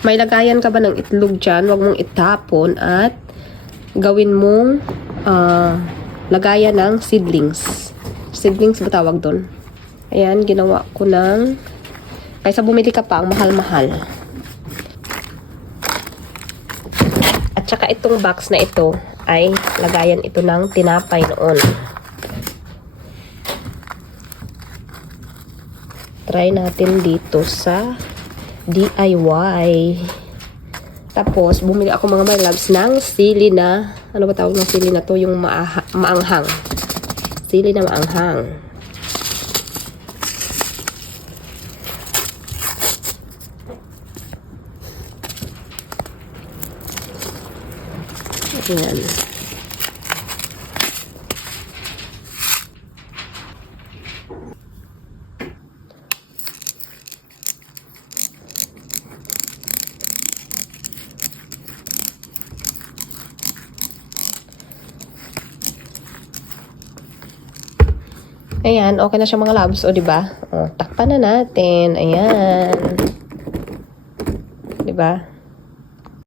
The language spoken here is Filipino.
may lagayan ka ba ng itlog dyan, wag mong itapon at gawin mong lagayan ng seedlings. Seedlings ba tawag doon? Ayan, ginawa ko ng kaysa bumili ka pa ang mahal-mahal. At saka itong box na ito ay lagayan ito ng tinapay noon. Try natin dito sa DIY. Tapos, bumili ako mga my loves ng sili na, ano ba tawag ng sili na to? Yung maanghang. Sili na maanghang. Ayan. Ayan, okay na siya mga loves, o diba? O, takpan na natin. Ayan. Diba?